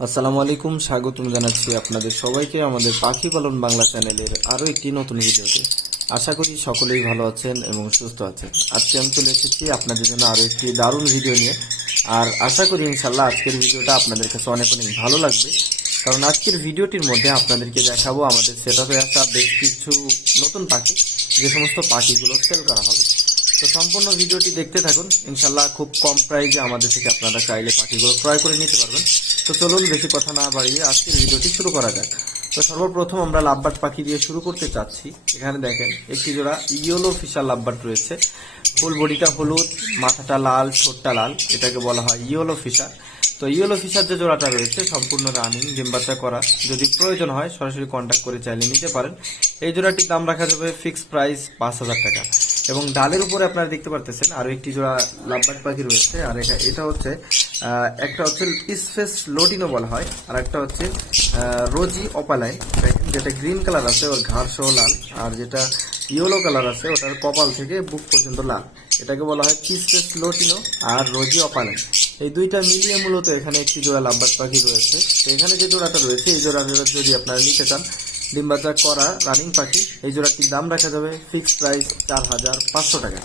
আসসালামু আলাইকুম, স্বাগতম জানাচ্ছি আপনাদের সবাইকে আমাদের পাখি পালন বাংলা চ্যানেলের আরও একটি নতুন ভিডিওতে। আশা করি সকলেই ভালো আছেন এবং সুস্থ আছেন। আজকে আমি চলে এসেছি আপনাদের জন্য আরও একটি দারুণ ভিডিও নিয়ে। আর আশা করি ইনশাল্লাহ আজকের ভিডিওটা আপনাদের কাছে অনেক অনেক ভালো লাগবে। কারণ আজকের ভিডিওটির মধ্যে আপনাদেরকে দেখাবো আমাদের সেট আপে আসা বেশ কিছু নতুন পাখি, যে সমস্ত পাখিগুলো সেল করা হবে। তো সম্পূর্ণ ভিডিওটি দেখতে থাকুন। ইনশাল্লাহ খুব কম প্রাইজে আমাদের থেকে আপনারা চাইলে পাখিগুলো ক্রয় করে নিতে পারবেন। তো চলুন বেশি কথা না বাড়িয়ে আজকের ভিডিওটি শুরু করা যাক। তো সর্বপ্রথম আমরা লাভবার্ড পাখি দিয়ে শুরু করতে চাচ্ছি। এখানে দেখেন, একটি জোড়া ইয়েলো ফিশার লাভবার্ড রয়েছে। ফুল বডিটা হলুদ, মাথাটা লাল, ঠোঁটটা লাল, এটাকে বলা হয় ইয়েলো ফিশার। তো ইয়েলো ফিশার যে জোড়াটা রয়েছে, সম্পূর্ণ রানিং ডিম বাচ্চা করা। যদি প্রয়োজন হয়, সরাসরি কন্ট্যাক্ট করে চাইলে নিতে পারেন। এই জোড়াটির দাম রাখা যাবে ফিক্সড প্রাইস পাঁচ হাজার টাকা। এবং ডালের উপরে আপনারা দেখতে পারতেছেন আরও একটি জোড়া লাভবার্ড পাখি রয়েছে। আর এটা এটা হচ্ছে একটা হচ্ছে পিসফেস লোটিনো বলা হয়, আর একটা হচ্ছে রোজি অপালাইন যেটা গ্রিন কালার আছে, ওর ঘাড় সহ লাল, আর যেটা ইয়েলো কালার আছে, ওটার কপাল থেকে বুক পর্যন্ত লাল। এটাকে বলা হয় পিসফেস লোটিনো আর রোজি অপালাইন এই দুইটা মিলিয়ে মূলত এখানে একটি জোড়া লাভবার্ড পাখি রয়েছে। তো এখানে যে জোড়াটা রয়েছে, এই জোড়াটা যদি আপনারা নিতে চান ডিম্বাচা করা, রানিং পাখি, এই জোড়াটির দাম রাখা যাবে ফিক্সড প্রাইস চার হাজার পাঁচশো টাকা।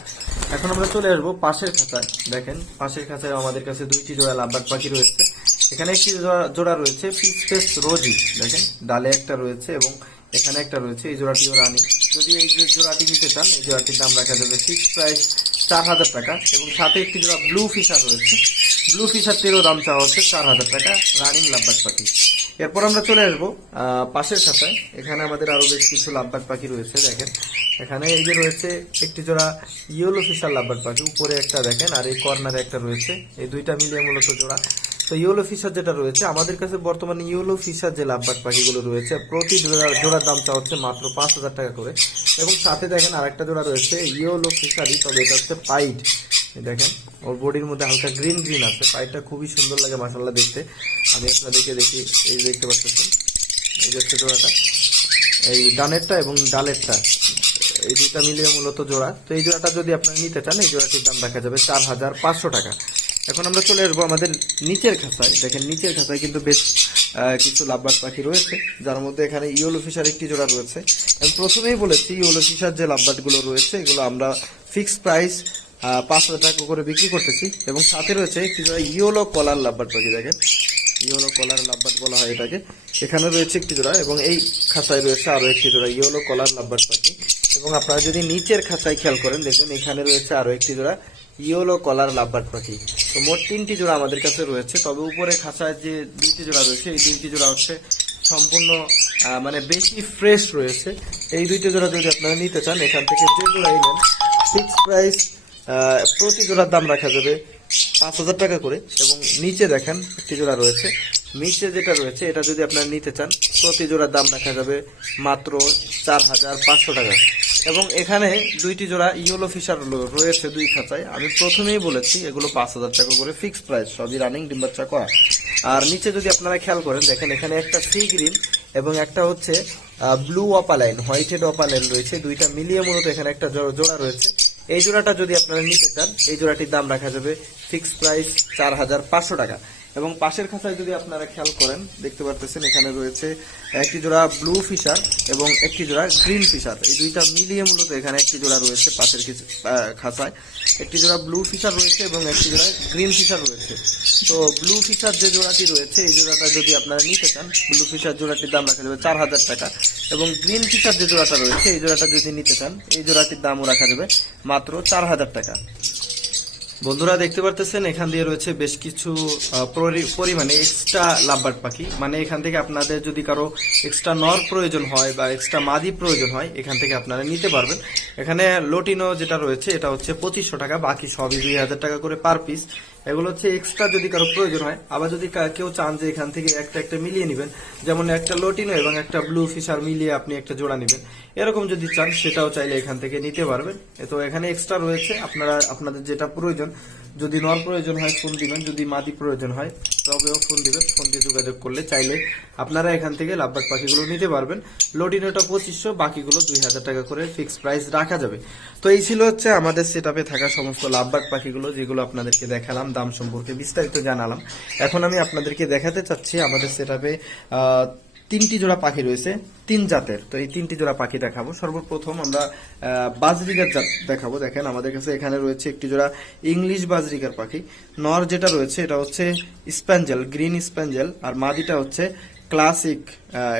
এখন আমরা চলে আসব পাশের খাঁচায় দেখেন, পাশের খাঁচায় আমাদের কাছে দুইটি জোড়া লাভবার্ড পাখি রয়েছে। এখানে একটি জোড়া- রয়েছে পিসফেস রোজি দেখেন, ডালে একটা রয়েছে এবং এখানে একটা রয়েছে, এই জোড়াটিও রানিং। যদি এই যে জোড়াটি নিতে চান, এই জোড়াটির দাম রাখা যাবে ফিক্সড প্রাইস চার হাজার টাকা এবং সাথে একটি জোড়া ব্লু ফিশার রয়েছে। ব্লু ফিশারটিরও দাম চাওয়া হচ্ছে চার হাজার টাকা, রানিং লাভবার্ড পাখি। এরপর আমরা চলে আসব পাশের খাতায়। এখানে আমাদের আরও বেশ কিছু লাভবার্ড পাখি রয়েছে, দেখেন। এখানে এই যে রয়েছে একটি জোড়া ইয়েলো ফিশার লাভবার্ড পাখি, উপরে একটা দেখেন, আর এই কর্নারে একটা রয়েছে। এই দুইটা মিলিয়ে মূলত জোড়া। তো ইয়েলো ফিশার যেটা রয়েছে, আমাদের কাছে বর্তমানে ইয়েলো ফিশার যে লাভবার্ড পাখিগুলো রয়েছে, প্রতি জোড়া, জোড়ার দামটা হচ্ছে মাত্র পাঁচ হাজার টাকা করে। এবং সাথে দেখেন আরেকটা জোড়া রয়েছে, ইয়েলো ফিশারই তবে এটা হচ্ছে পাইড। দেখেন, ওর বডির মধ্যে হালকা গ্রিন গ্রিন আছে। পাইপটা খুবই সুন্দর লাগে মাসাল্লাহ দেখতে। আমি আপনাদেরকে দেখি, এই দেখতে পাচ্ছেন? এই যে জোড়াটা এই ডানেরটা এবং ডালেরটা, এই দুইটা মিলিয়ে মূলত জোড়া। তো এই জোড়াটা যদি আপনারা নিতে চান, এই জোড়াটির দাম রাখা যাবে চার হাজার পাঁচশো টাকা। এখন আমরা চলে আসব আমাদের নিচের খাঁচায়। দেখেন, নিচের খাঁচায় কিন্তু বেশ কিছু লাভবার্ড পাখি রয়েছে, যার মধ্যে এখানে ইয়েলো ফিশার একটি জোড়া রয়েছে। আমি প্রথমেই বলেছি, ইয়েলো ফিশার যে লাভবার্ডগুলো রয়েছে, এগুলো আমরা ফিক্সড প্রাইস পাঁচ হাজার টাকা করে বিক্রি করতেছি। এবং সাথে রয়েছে একটি ইয়েলো কলার লাভবার্ড পাখি, দেখেন। ইয়েলো কলার লাভবার্ড বলা হয় এটাকে। এখানে রয়েছে একটি জোড়া এবং এই খাঁচায় রয়েছে আরও একটি জোড়া ইয়েলো কলার লাভবার্ড পাখি। এবং আপনারা যদি নিচের খাঁচায় খেয়াল করেন, দেখবেন এখানে রয়েছে আরও একটি জোড়া ইয়েলো কলার লাভবার্ড পাখি। তো মোট তিনটি জোড়া আমাদের কাছে রয়েছে। তবে উপরে খাঁচায় যে দুইটি জোড়া রয়েছে, এই দুইটি জোড়া হচ্ছে সম্পূর্ণ মানে বেশি ফ্রেশ রয়েছে। এই দুইটি জোড়া যদি আপনারা নিতে চান, এখান থেকে যে জোড়াই নেন ফিক্স প্রাইস প্রতি জোড়ার দাম রাখা যাবে পাঁচ হাজার টাকা করে এবং নিচে দেখেন একটি জোড়া রয়েছে। নিচে যেটা রয়েছে, এটা যদি আপনারা নিতে চান, প্রতি জোড়ার দাম রাখা যাবে মাত্র চার হাজার পাঁচশো টাকা। এবং এখানে দুইটি জোড়া ইয়েলো ফিশার রয়েছে দুই খাঁচায়। আমি প্রথমেই বলেছি, এগুলো পাঁচ হাজার টাকা করে ফিক্সড প্রাইস সবই রানিং ডিম্বাচ্চা করা। আর নিচে যদি আপনারা খেয়াল করেন, দেখেন এখানে একটা সি গ্রিন এবং একটা হচ্ছে ব্লু অপালাইন হোয়াইটেড অপালাইন রয়েছে। দুইটা মিলিয়ে মূলত এখানে একটা জোড়া রয়েছে। এই জোড়াটা যদি আপনারা নিতে চান, এই জোড়াটির দাম রাখা যাবে ফিক্সড প্রাইস চার হাজার পাঁচশো টাকা। এবং পাশের খাঁচায় যদি আপনারা খেয়াল করেন, দেখতে পারতেছেন এখানে রয়েছে একটি জোড়া ব্লু ফিশার এবং একটি জোড়া গ্রিন ফিশার। এই দুইটা মিলিয়ে মূলত এখানে একটি জোড়া রয়েছে পাশের খাঁচায়। একটি জোড়া ব্লু ফিশার রয়েছে এবং একটি জোড়া গ্রিন ফিশার রয়েছে। তো ব্লু ফিশার যে জোড়াটি রয়েছে, এই জোড়াটা যদি আপনারা নিতে চান, ব্লু ফিশার জোড়াটির দাম রাখা যাবে চার হাজার টাকা এবং গ্রিন ফিশার যে জোড়াটা রয়েছে, এই জোড়াটা যদি নিতে চান, এই জোড়াটির দামও রাখা যাবে মাত্র চার হাজার টাকা। বন্ধুরা দেখতে পারতেছেন, এখান দিয়ে রয়েছে বেশ কিছু পরি- পরিমাণে এক্সট্রা লাভবার্ড পাখি। মানে এখান থেকে আপনাদের যদি কারও এক্সট্রা নর প্রয়োজন হয় বা এক্সট্রা মাদি প্রয়োজন হয়, এখান থেকে আপনারা নিতে পারবেন। এখানে লোটিনো যেটা রয়েছে, এটা হচ্ছে পঁচিশশো টাকা, বাকি সবই দুই হাজার টাকা করে পার পিস এগুলো হচ্ছে এক্সট্রা যদি কারও প্রয়োজন হয়, আবার যদি কেউ চান যে এখান থেকে একটা একটা মিলিয়ে নেবেন, যেমন একটা লোটিনো এবং একটা ব্লু ফিশার মিলিয়ে আপনি একটা জোড়া নেবেন। এরকম যদি চান, সেটাও চাইলে এখান থেকে নিতে পারবেন। তো এখানে এক্সট্রা রয়েছে, আপনারা, আপনাদের যেটা প্রয়োজন, যদি নর প্রয়োজন হয় ফোন দিবেন, যদি মাদি প্রয়োজন হয়, তবেও ফোন দিবেন। ফোন দিয়ে যোগাযোগ করলে চাইলে আপনারা এখান থেকে লাভবার্ড পাখিগুলো নিতে পারবেন। লোডিনোটা পঁচিশশো, বাকিগুলো দুই হাজার টাকা করে ফিক্স প্রাইস রাখা যাবে। তো এই ছিল হচ্ছে আমাদের সেট থাকা সমস্ত লাভবার্ড পাখিগুলো, যেগুলো আপনাদেরকে দেখালাম। দাম সম্পর্কে বিস্তারিত জানালাম। এখন আমি আপনাদেরকে দেখাতে চাচ্ছি, আমাদের সেটাপে তিনটি জোড়া পাখি রয়েছে, তিন জাতের। তো এই তিনটি জোড়া পাখি দেখাবো। সর্বপ্রথম আমরা বাজরিকার জাত দেখাবো। দেখেন, আমাদের কাছে এখানে রয়েছে একটি জোড়া ইংলিশ বাজরিকার পাখি। নর যেটা রয়েছে, এটা হচ্ছে স্প্যাঞ্জেল, গ্রিন স্প্যাঞ্জেল, আর মাদিটা হচ্ছে ক্লাসিক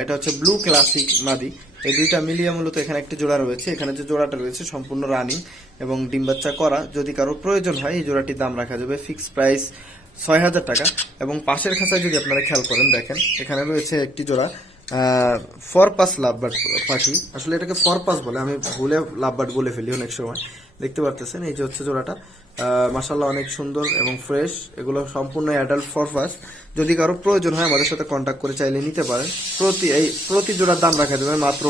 এটা হচ্ছে ব্লু ক্লাসিক মাদি। এই দুইটা মিলিয়ে মূলত এখানে একটি জোড়া রয়েছে। এখানে যে জোড়াটা রয়েছে, সম্পূর্ণ রানিং। এবং ডিম বাচ্চা করা যদি কারও প্রয়োজন হয়, এই জোড়াটির দাম রাখা যাবে ফিক্স প্রাইস ছয় হাজার টাকা। এবং পাশের খাঁচায় যদি আপনারা খেয়াল করেন, দেখেন, এখানে রয়েছে একটি জোড়া ফরপাস লাভবার্ড পাখি। আসলে এটাকে ফরপাস বলে, আমি ভুলে লাভবার্ড বলে ফেলি অনেক সময়। দেখতে পারতেছেন, এই যে হচ্ছে জোড়াটা। মাসাল্লাহ অনেক সুন্দর এবং ফ্রেশ এগুলো সম্পূর্ণ অ্যাডাল্ট ফরপাস যদি কারও প্রয়োজন হয়, আমাদের সাথে কন্ট্যাক্ট করে চাইলে নিতে পারেন। প্রতি, এই প্রতি জোড়ার দাম রাখা যাবে মাত্র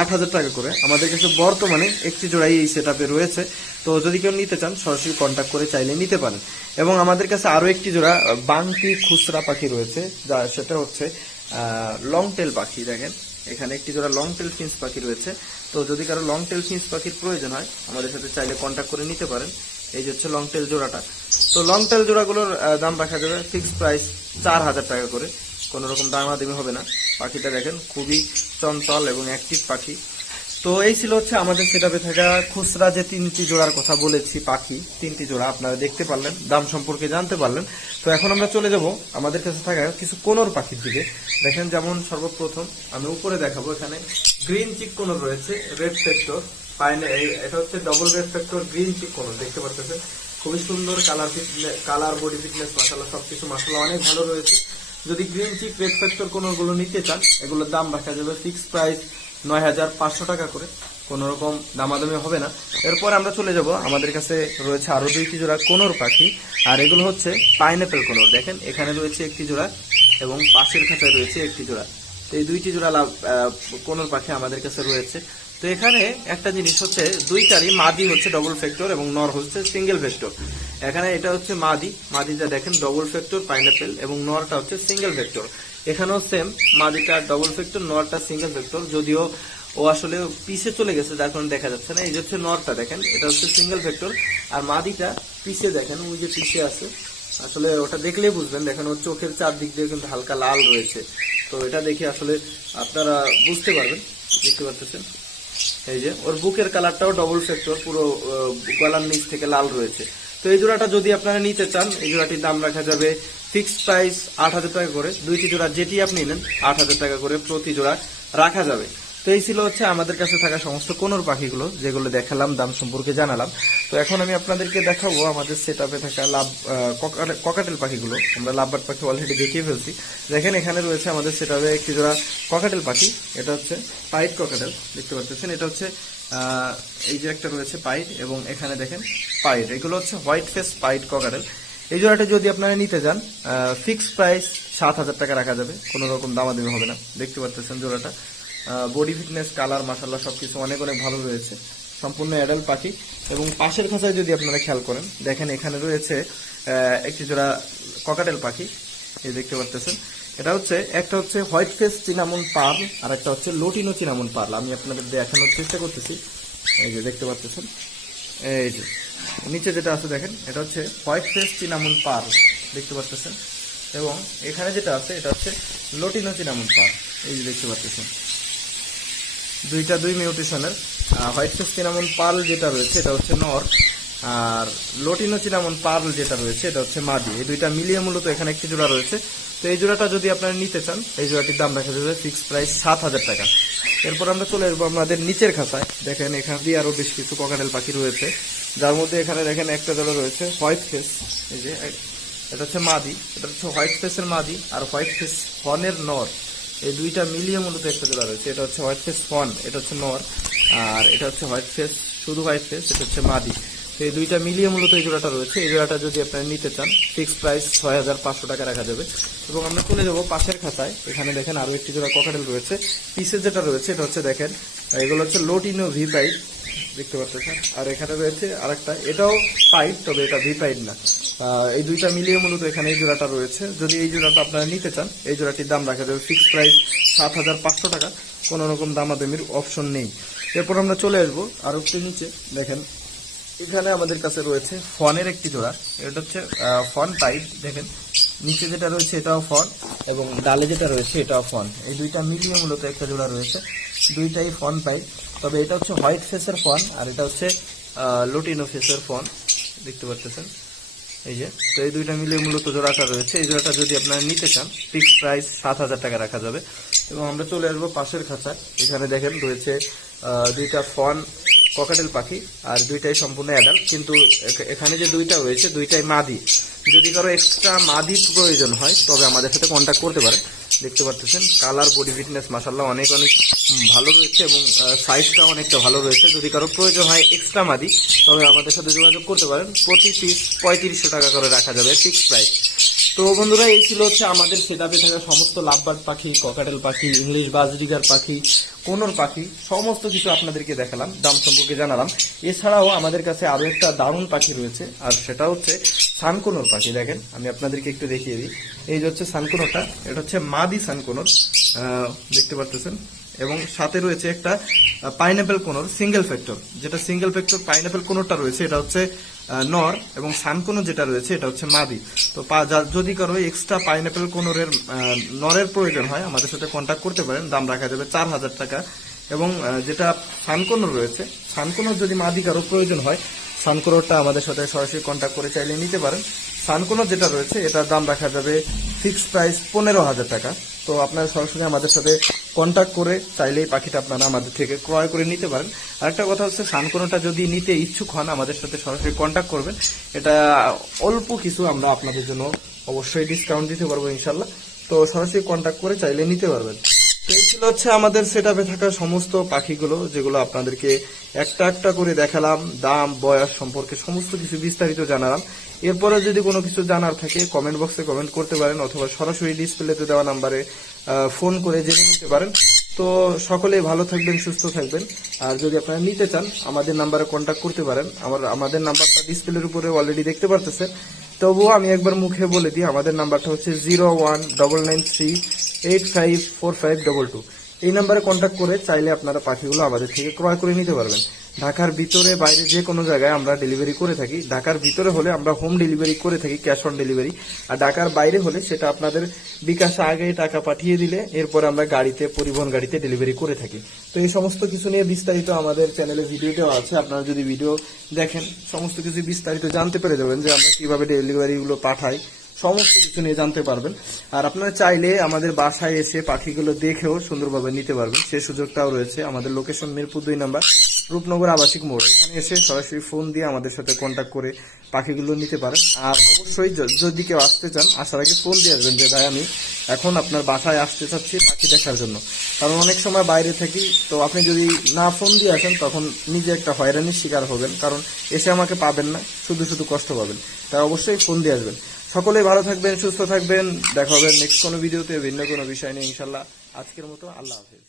আট হাজার টাকা করে। আমাদের কাছে বর্তমানে একটি জোড়াই এই সেট রয়েছে। তো যদি কেউ নিতে চান, সরাসরি কন্ট্যাক্ট করে চাইলে নিতে পারেন। এবং আমাদের কাছে আরও একটি জোড়া বাংটি খুচরা পাখি রয়েছে, যা সেটা হচ্ছে লং টেল পাখি, দেখেন। এখানে একটি জোড়া লং টেল ফিন্স পাখি রয়েছে। তো যদি কারও লং টেল ফিন্স পাখির প্রয়োজন হয়, আমাদের সাথে চাইলে কন্ট্যাক্ট করে নিতে পারেন। এই যে হচ্ছে লং টেল জোড়াটা। তো লং টেল জোড়াগুলোর দাম রাখা যাবে ফিক্সড প্রাইস চার হাজার টাকা করে। কোনো রকম দামাদামি হবে না। পাখিটা দেখেন খুবই চঞ্চল এবং অ্যাক্টিভ পাখি। তো এই ছিল হচ্ছে আমাদের সেটাপে থাকা খুচরা যে তিনটি জোড়ার কথা বলেছি, পাখি, তিনটি জোড়া আপনারা দেখতে পারলেন, দাম সম্পর্কে জানতে পারলেন। তো এখন আমরা চলে যাব আমাদের কাছে থাকা কিছু কোনর পাখির দিকে। দেখেন যেমন সর্বপ্রথম আমি উপরে দেখাবো, এখানে গ্রিন চিক কোনর রয়েছে রেড ফেক্টর এটা হচ্ছে ডবল দেখতে খুবই সুন্দর কালার কালার বডি অনেক ভালো রয়েছে। যদি গ্রিন চিক রেড ফ্যাক্টর কোনোগুলো নিতে চান, এগুলোর দাম রাখা যাবে ফিক্স প্রাইস নয় হাজার পাঁচশো টাকা করে। কোনো রকম দামাদামি হবে না। এরপর আমরা চলে যাব, আমাদের কাছে রয়েছে আরও দুইটি জোড়া কোনোর পাখি, আর এগুলো হচ্ছে পাইনাপেল কোনোর দেখেন, এখানে রয়েছে একটি জোড়া এবং পাশের খাঁচায় রয়েছে একটি জোড়া। এই দুইটি জোড়া লাভ কোনোর পাখি আমাদের কাছে রয়েছে। তো এখানে একটা জিনিস হচ্ছে, দুইটারই মাদি হচ্ছে ডবল ফ্যাক্টর এবং নর হচ্ছে সিঙ্গেল ফ্যাক্টর এখানে এটা হচ্ছে মাদি, মাদিটা দেখেন ডবল ফ্যাক্টর পাইনাপেল এবং নরটা হচ্ছে সিঙ্গেল ফ্যাক্টর এখানেও সেম মাদিটা ডবল ফ্যাক্টর নরটা সিঙ্গেল ফ্যাক্টর যদিও ও আসলে পিছে চলে গেছে, যার কারণে দেখা যাচ্ছে না। এই যে হচ্ছে নরটা দেখেন, এটা হচ্ছে সিঙ্গেল ফ্যাক্টর আর মাদিটা পিছে দেখেন, ওই যে পিছে আছে। আসলে ওটা দেখলেই বুঝবেন, দেখেন ওর চোখের চারদিক দিয়ে কিন্তু হালকা লাল রয়েছে। তো এটা দেখে আসলে আপনারা বুঝতে পারবেন দেখতে পারতেছেন? এই যে, ওর বুকের কালারটাও ডবল সেক্টর পুরো গলার নিচ থেকে লাল রয়েছে। তো এই জোড়াটা যদি আপনারা নিতে চান, এই জোড়াটির দাম রাখা যাবে ফিক্সড প্রাইস আট হাজার টাকা করে। দুইটি জোড়া যেটি আপনি নেন, আট হাজার টাকা করে প্রতি জোড়া রাখা যাবে। তো এই ছিল হচ্ছে আমাদের কাছে থাকা সমস্ত কোনোর পাখিগুলো, যেগুলো দেখালাম, দাম সম্পর্কে জানালাম। তো এখন আমি আপনাদেরকে দেখাবো আমাদের সেট আপে থাকা লাভ ককাটেল পাখিগুলো। আমরা লাভবার্ড পাখি অলরেডি দেখিয়ে ফেলছি। দেখেন, এখানে রয়েছে আমাদের সেট আপে একটি জোড়া ককাটেল পাখি। এটা হচ্ছে পাইট ককাটেল দেখতে পাচ্ছেন? এটা হচ্ছে এই যে একটা রয়েছে পাইট এবং এখানে দেখেন পাইট এগুলো হচ্ছে হোয়াইট ফেস পাইট ককাটেল এই জোড়াটা যদি আপনারা নিতে যান ফিক্সড প্রাইস সাত হাজার টাকা রাখা যাবে। কোনো রকম দামাদামি হবে না। দেখতে পাচ্ছেন জোড়াটা। বডি ফিটনেস কালার মাসাল্লাহ সবকিছু অনেক অনেক ভালো রয়েছে। সম্পূর্ণ অ্যাডাল্ট পাখি এবং পাশের খাঁচায় যদি আপনারা খেয়াল করেন, দেখেন এখানে রয়েছে একটি জোড়া ককাটেল পাখি। এই দেখতে পাচ্ছেন এটা হচ্ছে, একটা হচ্ছে হোয়াইট ফেস চিনামন পার্ল আর একটা হচ্ছে লোটিনো চিনামন পার্ল আমি আপনাদের দেখানোর চেষ্টা করতেছি। এই যে দেখতে পাচ্ছেন এই যে, নিচে যেটা আছে দেখেন, এটা হচ্ছে হোয়াইট ফেস চিনামন পার্ল দেখতে পাচ্ছেন এবং এখানে যেটা আছে, এটা হচ্ছে লোটিনো চিনামন পার্ল এই যে দেখতে পাচ্ছেন দুইটা দুই মিউটেশনের হোয়াইট ফেস চিনামন পার্ল যেটা রয়েছে, এটা হচ্ছে নর, আর লোটিনো চিনামন পার্ল যেটা রয়েছে, এটা হচ্ছে মাদি। এই দুইটা মিলিয়ে মূলত এখানে একটি জোড়া রয়েছে। তো এই জোড়াটা যদি আপনারা নিতে চান, এই জোড়াটির দাম রাখা যাবে ফিক্সড প্রাইস সাত হাজার টাকা। এরপর আমরা চলে আসব আমাদের নিচের খাঁচায় দেখেন এখান দিয়ে আরও বেশ কিছু ককাটেল পাখি রয়েছে। যার মধ্যে এখানে দেখেন একটা জোড়া রয়েছে হোয়াইট ফেস এই যে, এটা হচ্ছে মাদি, এটা হচ্ছে হোয়াইট ফেসের মাদি, আর হোয়াইট ফেস হর্নের নর। এই দুইটা মিলিয়ে মূলত একটা জোড়া রয়েছে। এটা হচ্ছে হোয়াইট ফেস ফন এটা হচ্ছে নর আর এটা হচ্ছে হোয়াইট ফেস শুধু হোয়াইট ফেস এটা হচ্ছে মাদি। এই দুইটা মিলিয়ে মূলত এই জোড়াটা রয়েছে। এই জোড়াটা যদি আপনারা নিতে চান ফিক্স প্রাইস ছয় হাজার পাঁচশো টাকা রাখা যাবে। এবং আমরা চলে যাব পাশের খাতায়। এখানে দেখেন আরও একটি জোড়া ককাটেল রয়েছে। পিসের যেটা রয়েছে, এটা হচ্ছে দেখেন, এগুলো হচ্ছে লোটিনো ভি পাইপ দেখতে পাচ্ছেন? আর এখানে রয়েছে আরেকটা। এটাও পাইপ তবে এটা ভি পাইপ না এই দুইটা মিলিয়ে মূলত এখানে এই জোড়াটা রয়েছে। যদি এই জোড়াটা আপনারা নিতে চান, এই জোড়াটির দাম রাখা যাবে ফিক্স প্রাইস সাত হাজার পাঁচশো টাকা। কোনো রকম দামাদামির অপশন নেই। এরপর আমরা চলে আসব আর একটু নিচে। দেখেন এখানে আমাদের কাছে রয়েছে ফনের একটি জোড়া। এটা হচ্ছে ফন পাইপ, দেখেন। নিচে যেটা রয়েছে এটাও ফন এবং ডালে যেটা রয়েছে এটাও ফন। এই দুইটা মিলিয়ে মূলত একটা জোড়া রয়েছে। দুইটাই ফন পাইপ। তবে এটা হচ্ছে হোয়াইট ফেসের ফন আর এটা হচ্ছে লোটিনো ফেসের ফন। দেখতে পাচ্ছেন? এই যে, তো এই দুইটা মিলিয়ে মূলত জোড়াটা রয়েছে। এই জোড়াটা যদি আপনারা নিতে চান ফিক্সড প্রাইস সাত হাজার টাকা রাখা যাবে। এবং আমরা চলে আসব পাশের খাঁচা এখানে দেখেন রয়েছে দুইটা ফন ককাটেল পাখি, আর দুইটাই সম্পূর্ণ অ্যাডাল্ট কিন্তু এখানে যে দুইটা রয়েছে, দুইটাই মাদি। যদি কারও এক্সট্রা মাদি প্রয়োজন হয়, তবে আমাদের সাথে কন্ট্যাক্ট করতে পারে। দেখতে পাচ্ছেন কালার বডি ফিটনেস মাসাল্লাহ অনেক অনেক ভালো রয়েছে এবং সাইজটা অনেকটা ভালো রয়েছে। যদি কারও প্রয়োজন হয় এক্সট্রা মাদি, তবে আমাদের সাথে যোগাযোগ করতে পারেন। প্রতি পিস পঁয়ত্রিশশো টাকা করে রাখা যাবে ফিক্সড প্রাইস তো বন্ধুরা, এই ছিল হচ্ছে আমাদের সেটাপে থাকা সমস্ত লাভবার্ড পাখি, ককাটেল পাখি, ইংলিশ বাজরিগার পাখি, কোনোর পাখি, সমস্ত কিছু আপনাদেরকে দেখালাম, দাম সম্পর্কে জানালাম। এছাড়াও আমাদের কাছে আরও একটা দারুণ পাখি রয়েছে, আর সেটা হচ্ছে সানকোনোর পাখি। দেখেন, আমি আপনাদেরকে একটু দেখিয়ে দিই। এই যে হচ্ছে সানকোনোটা এটা হচ্ছে মাদি সানকোনোর দেখতে পারতেছেন এবং সাথে রয়েছে একটা পাইনাপেল কোনোর সিঙ্গেল ফ্যাক্টর যেটা সিঙ্গেল ফ্যাক্টর পাইনাপেল কোনোরটা রয়েছে, এটা হচ্ছে নর এবং সানকোনো যেটা রয়েছে, এটা হচ্ছে মাদি। তো যদি কারও এক্সট্রা পাইনাপেল কোনোরের নরের প্রয়োজন হয়, আমাদের সাথে কন্ট্যাক্ট করতে পারেন। দাম রাখা যাবে চার হাজার টাকা। এবং যেটা সানকোনোর রয়েছে, সানকোনোর যদি মাদি কারও প্রয়োজন হয়, সানকোনোরটা আমাদের সাথে সরাসরি কন্ট্যাক্ট করে চাইলে নিতে পারেন। সানকোনো যেটা রয়েছে, এটার দাম রাখা যাবে ফিক্সড প্রাইস পনেরো হাজার টাকা। তো আপনারা সরাসরি আমাদের সাথে কন্ট্যাক্ট করে চাইলেই পাখিটা আপনারা আমাদের থেকে ক্রয় করে নিতে পারেন। আরেকটা কথা হচ্ছে, সানকোনোটা যদি নিতে ইচ্ছুক হন, আমাদের সাথে সরাসরি কন্ট্যাক্ট করবেন। এটা অল্প কিছু আমরা আপনাদের জন্য অবশ্যই ডিসকাউন্ট দিতে পারব ইনশাল্লাহ। তো সরাসরি কন্ট্যাক্ট করে চাইলে নিতে পারবেন। এই ছিল হচ্ছে আমাদের সেটআপে থাকা সমস্ত পাখিগুলো, যেগুলো আপনাদেরকে একটা একটা করে দেখালাম, দাম, বয়স সম্পর্কে সমস্ত কিছু বিস্তারিত জানালাম। এরপরে যদি কোনো কিছু জানার থাকে কমেন্ট বক্সে কমেন্ট করতে পারেন অথবা সরাসরি ডিসপ্লেতে দেওয়া নাম্বারে ফোন করে জেনে নিতে পারেন। তো সকলেই ভালো থাকবেন, সুস্থ থাকবেন। আর যদি আপনারা নিতে চান, আমাদের নাম্বারে কন্ট্যাক্ট করতে পারেন। আমার, আমাদের নাম্বারটা ডিসপ্লের উপরে অলরেডি দেখতে পারতেছেন। তবুও আমি একবার মুখে বলে দিই, আমাদের নাম্বারটা হচ্ছে zero one double nine three eight five four five double two. এই নাম্বারে কন্ট্যাক্ট করে চাইলে আপনারা পাখিগুলো আমাদের থেকে ক্রয় করে নিতে পারবেন। ঢাকার ভিতরে, বাইরে যে কোনো জায়গায় আমরা ডেলিভারি করে থাকি। ঢাকার ভিতরে হলে আমরা হোম ডেলিভারি করে থাকি ক্যাশ অন ডেলিভারি আর ঢাকার বাইরে হলে সেটা আপনাদের বিকাশে আগে টাকা পাঠিয়ে দিলে, এরপর আমরা গাড়িতে, পরিবহন গাড়িতে ডেলিভারি করে থাকি। তো এই সমস্ত কিছু নিয়ে বিস্তারিত আমাদের চ্যানেলে ভিডিও দেওয়া আছে। আপনারা যদি ভিডিও দেখেন, সমস্ত কিছু বিস্তারিত জানতে পেরে যাবেন যে আমরা কীভাবে ডেলিভারিগুলো পাঠাই। সমস্ত কিছু নিয়ে জানতে পারবেন। আর আপনারা চাইলে আমাদের বাসায় এসে পাখিগুলো দেখেও সুন্দরভাবে নিতে পারবেন। সেই সুযোগটাও রয়েছে। আমাদের লোকেশন মিরপুর দুই নাম্বার। রূপনগর আবাসিক মোড়। এখানে এসে সরাসরি ফোন দিয়ে আমাদের সাথে কন্ট্যাক্ট করে পাখিগুলো নিতে পারেন। আর অবশ্যই যদি কেউ আসতে চান, আসার আগে ফোন দিয়ে আসবেন যে, ভাই, আমি এখন আপনার বাসায় আসতে চাচ্ছি পাখি দেখার জন্য। কারণ অনেক সময় বাইরে থাকি, তো আপনি যদি না ফোন দিয়ে আসেন, তখন নিজে একটা হয়রানির শিকার হবেন। কারণ এসে আমাকে পাবেন না, শুধু শুধু কষ্ট পাবেন। তাই অবশ্যই ফোন দিয়ে আসবেন। সকলেই ভালো থাকবেন, সুস্থ থাকবেন। দেখা হবে নেক্সট কোনো ভিডিওতে ভিন্ন কোনো বিষয় নিয়ে ইনশাল্লাহ আজকের মতো আল্লাহ হাফেজ।